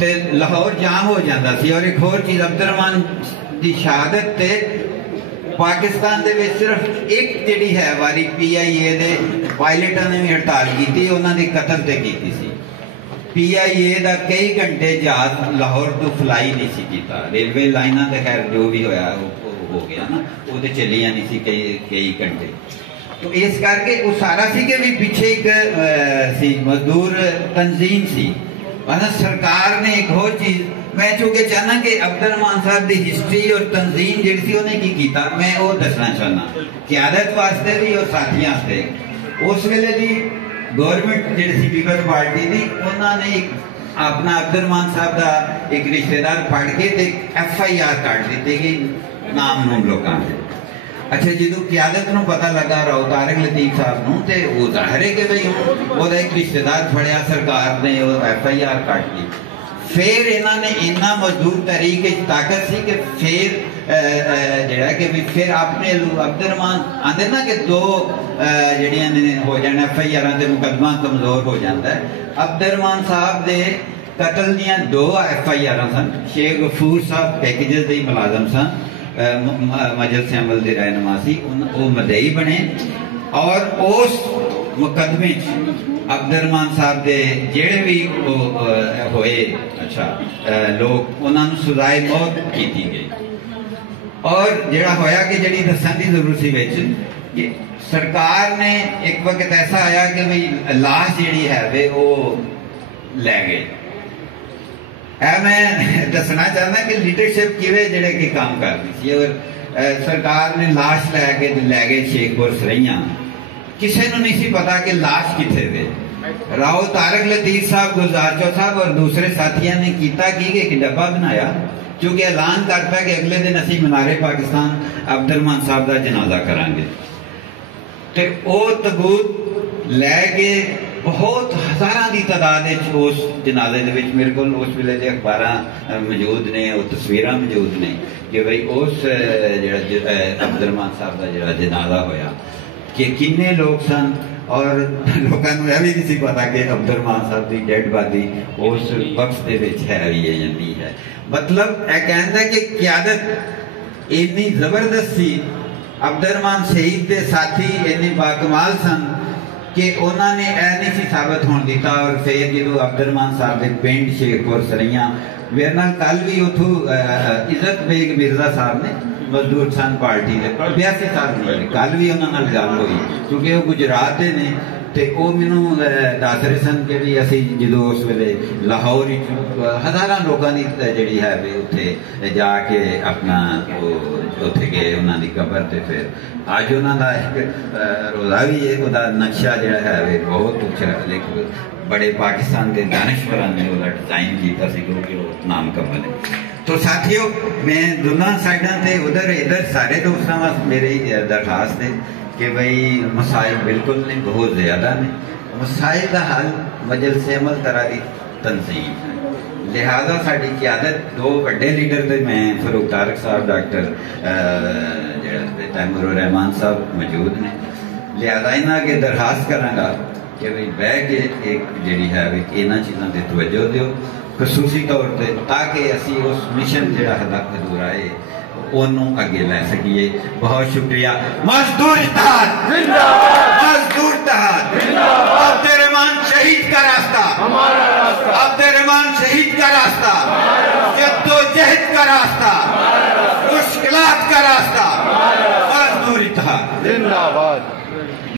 ते लाहौर जाम हो जाता सी। और एक होर चीज़, अब्दुर्रहमान की शहादत ते पाकिस्तान दे विच सिर्फ एक जिहड़ी है वारी PIA दे पायलटां ने भी हड़ताल की, उन्होंने कतल ते की सी। PIA का कई घंटे जहाज लाहौर तो फ्लाई नहीं सी कीता। रेलवे लाइना तो खैर जो भी होया हो गया ना, वो तो चलिया नहीं सी कई घंटे। तो इस करके वो सारा सी के भी पीछे एक मजदूर तंजीम सी। मतलब सरकार ने एक और चीज, मैं चूंकि चाहना कि अब्दुर्रहमान साहब की हिस्ट्री और तंजीम जी सी उन्हें की कीता, मैं वो दसना चाहना क्यादत वास्ते भी और साथियों वास्ते। उस वेले दी गवर्नमेंट जी पीपल्स पार्टी की, उन्होंने एक अपना अब्दुर्रहमान साहब का एक रिश्तेदार फड़ के FIR काट दी गई नाम नूम लोगों से। अच्छा, जो क्यादत को पता लगा राव तारक लतीफ साहब को, तो वो जाहिर है कि भाई हूँ वो एक रिश्तेदार फड़िया, सरकार ने FIR काट दी। फिर इन्होंने इन्ना मजदूर तरीक ताकत सी कि फिर जड़ा कि भी फिर अपने अब्दुर्रहमान आते ना कि दो जड़ियां हो जाने FIR से मुकदमा कमजोर हो जाता है। अब्दुर्रहमान साहब के कतल दियां 2 FIR सन। शेख गफूर साहब पैकेजेस के मुलाजम सन, मजलिस अमल के रहनुमा सी, वो मदई बने। और उस मुकदमे अब्दुर्रहमान साहब के जेड़े भी होए अच्छा लोग, उन्होंने सजाए मौत की गई। और जड़ा होया कि जड़ी दसन की जरूरत सी विच कि सरकार ने एक वक्त ऐसा आया कि भाई लाश जी है वे वो लै गए। मैं दसना चाहना कि लीडरशिप किवें जेड़े कि काम करती सी। और सरकार ने लाश लै गए शेखपुर सरैया। किसी को नहीं सी पता कि लाश किथे वे। राव तारक लतीफ साहब, गुलजार चौथ साहब और दूसरे साथियों ने किया कि एक डब्बा बनाया, क्योंकि ऐलान करता कि अगले दिन असी मीनारे पाकिस्तान अब्दुर्रहमान साहब का जनाजा करांगे। तो वो तबूत लैके बहुत हज़ारां की तादाद उस जनाजे के मेरे को उस वेले के अखबार मौजूद ने, वो तस्वीर मौजूद ने कि भाई उस जो अब्दुर्रहमान साहब का जो जनाजा होया कि किन्ने लोग सन। और लोगों को यह भी नहीं पता कि अब्दुर्रहमान साहब की डेड बॉडी उस बक्स के है भी है या नहीं है। मतलब यह कहता कि क्यादत इन्नी जबरदस्त सी, अब्दुर्रहमान शहीद के साथी इन्ने बाकमाल सन कि उन्होंने यह नहीं सी साबित होने दिता। और फिर जो अब्दुर्रहमान साहब के पिंड शेखपुर सरैया, मेरे नाल कल भी उथों इज्जत बेग मिर्जा साहब ने मजदूर सन पार्टी के 82 साल की, कल भी उन्होंने गल हुई क्योंकि वो गुजरात के ने। तो वो मैनू दस रहे सन कि भी असी जो उस वेले लाहौर हज़ारां लोगों की जी है भी उत्थे जाके अपना उत्थे गए उन्होंने कबर से। फिर अज उन्होंने एक रोज़ा भी है, वह नक्शा जो है बहुत अच्छा बड़े पाकिस्तान के दानिश्वर ने वह डिजाइन किया क्योंकि वो नाम कमल है। तो साथियों, मैं दोनों साइडों से उधर इधर सारे दोस्तों वास्ते मेरी दरखास्त है कि भाई मसाइल बिल्कुल नहीं, बहुत ज़्यादा ने। मसाइल का हल मजलिस अमल तरह की तंजीम है। लिहाजा साड़ी क्यादत 2 बड़े लीडर थे, मैं फरूक तारक साहब, डॉक्टर तैमूर रहमान साहब मौजूद ने। लिहाजा इन्हों के दरखास्त कराँगा कि भाई बह के एक जी है इन्होंने चीज़ों की तवज्जो दो खसूसी तौर पर, ताकि असी उस मिशन जो अधूरा है उन्होंने अगे लै सकीए। बहुत शुक्रिया। मजदूर इत्तेहाद जिंदाबाद, मजदूर इत्तेहाद जिंदाबाद। अब्दुर्रहमान शहीद का रास्ता हमारा रास्ता, अब्दुर्रहमान शहीद का रास्ता, जद्दोजहद का रास्ता, मुश्किलात का रास्ता, मजदूर इत्तेहाद जिंदाबाद।